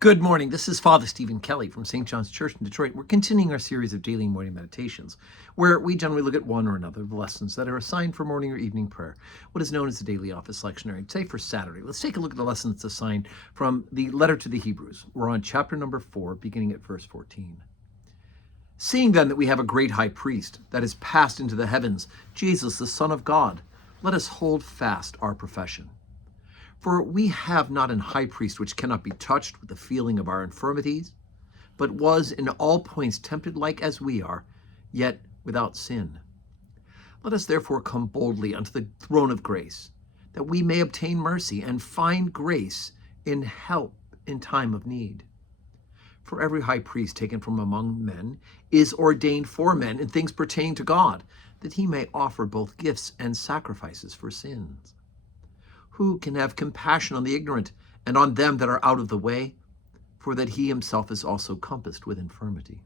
Good morning. This is Father Stephen Kelly from St. John's Church in Detroit. We're continuing our series of daily morning meditations, where we generally look at one or another of the lessons that are assigned for morning or evening prayer, what is known as the daily office lectionary. Today for Saturday, let's take a look at the lesson that's assigned from the letter to the Hebrews. We're on chapter number 4, beginning at verse 14. Seeing then that we have a great high priest that is passed into the heavens, Jesus, the Son of God, let us hold fast our profession. For we have not an high priest which cannot be touched with the feeling of our infirmities, but was in all points tempted like as we are, yet without sin. Let us therefore come boldly unto the throne of grace, that we may obtain mercy and find grace in help in time of need. For every high priest taken from among men is ordained for men in things pertaining to God, that he may offer both gifts and sacrifices for sins. Who can have compassion on the ignorant and on them that are out of the way? For that he himself is also compassed with infirmity.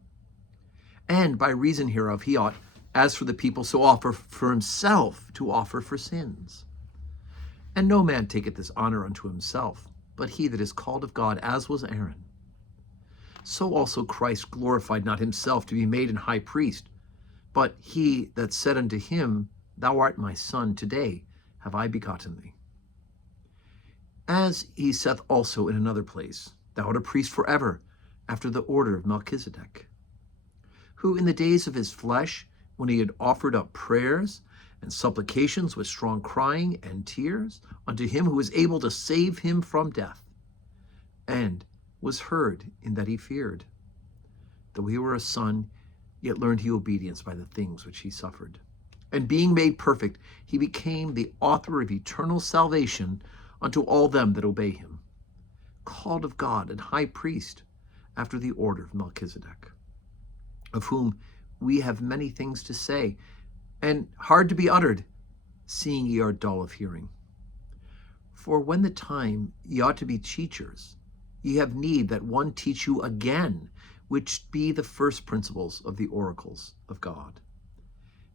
And by reason hereof he ought, as for the people, so offer for himself to offer for sins. And no man taketh this honor unto himself, but he that is called of God, as was Aaron. So also Christ glorified not himself to be made an high priest, but he that said unto him, Thou art my son, today have I begotten thee. As he saith also in another place, Thou art a priest forever, after the order of Melchizedek, who in the days of his flesh, when he had offered up prayers and supplications with strong crying and tears unto him who was able to save him from death, and was heard in that he feared. Though he were a son, yet learned he obedience by the things which he suffered. And being made perfect, he became the author of eternal salvation unto all them that obey him, called of God and high priest after the order of Melchizedek, of whom we have many things to say, and hard to be uttered, seeing ye are dull of hearing. For when the time ye ought to be teachers, ye have need that one teach you again, which be the first principles of the oracles of God,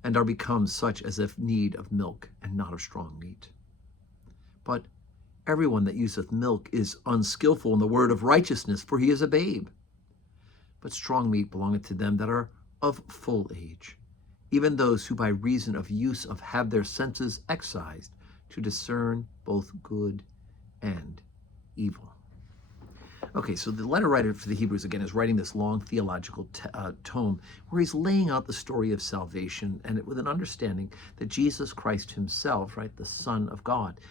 and are become such as have need of milk and not of strong meat. But everyone that useth milk is unskillful in the word of righteousness, for he is a babe. But strong meat belongeth to them that are of full age, even those who by reason of use of have their senses excised to discern both good and evil. Okay, so the letter writer for the Hebrews, again, is writing this long theological tome where he's laying out the story of salvation, and with an understanding that Jesus Christ himself, right, the Son of God,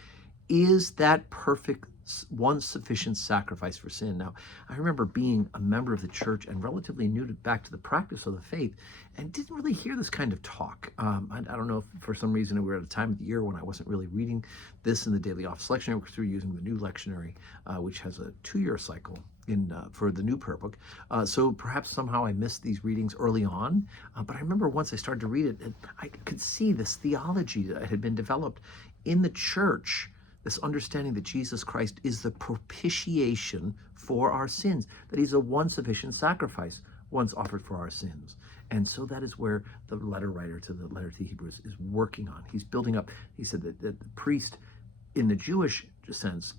is that perfect, one sufficient sacrifice for sin. Now, I remember being a member of the church and relatively new back to the practice of the faith, and didn't really hear this kind of talk. I don't know if for some reason we were at a time of the year when I wasn't really reading this in the daily office lectionary, because we were using the new lectionary, which has a 2-year cycle for the new prayer book. So perhaps somehow I missed these readings early on, but I remember once I started to read it, I could see this theology that had been developed in the church, this understanding that Jesus Christ is the propitiation for our sins, that he's a one sufficient sacrifice once offered for our sins. And so that is where the letter writer to the letter to the Hebrews is working on. He's building up, he said that the priest in the Jewish sense,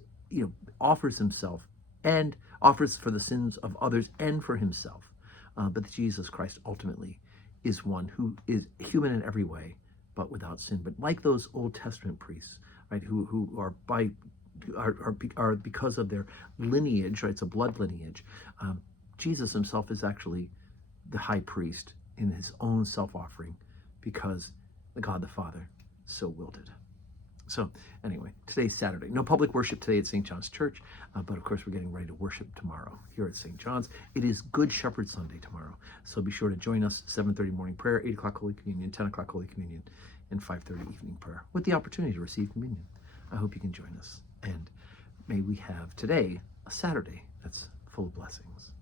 offers himself and offers for the sins of others and for himself. But that Jesus Christ ultimately is one who is human in every way, but without sin. But like those Old Testament priests, right, who are because of their lineage, right, it's a blood lineage. Jesus himself is actually the high priest in his own self-offering, because God the Father so willed it. So anyway, today's Saturday. No public worship today at St. John's Church, but of course we're getting ready to worship tomorrow here at St. John's. It is Good Shepherd Sunday tomorrow, so be sure to join us. 7:30 morning prayer, 8 o'clock Holy Communion, 10 o'clock Holy Communion, and 5:30 evening prayer, with the opportunity to receive communion. I hope you can join us, and may we have today a Saturday that's full of blessings.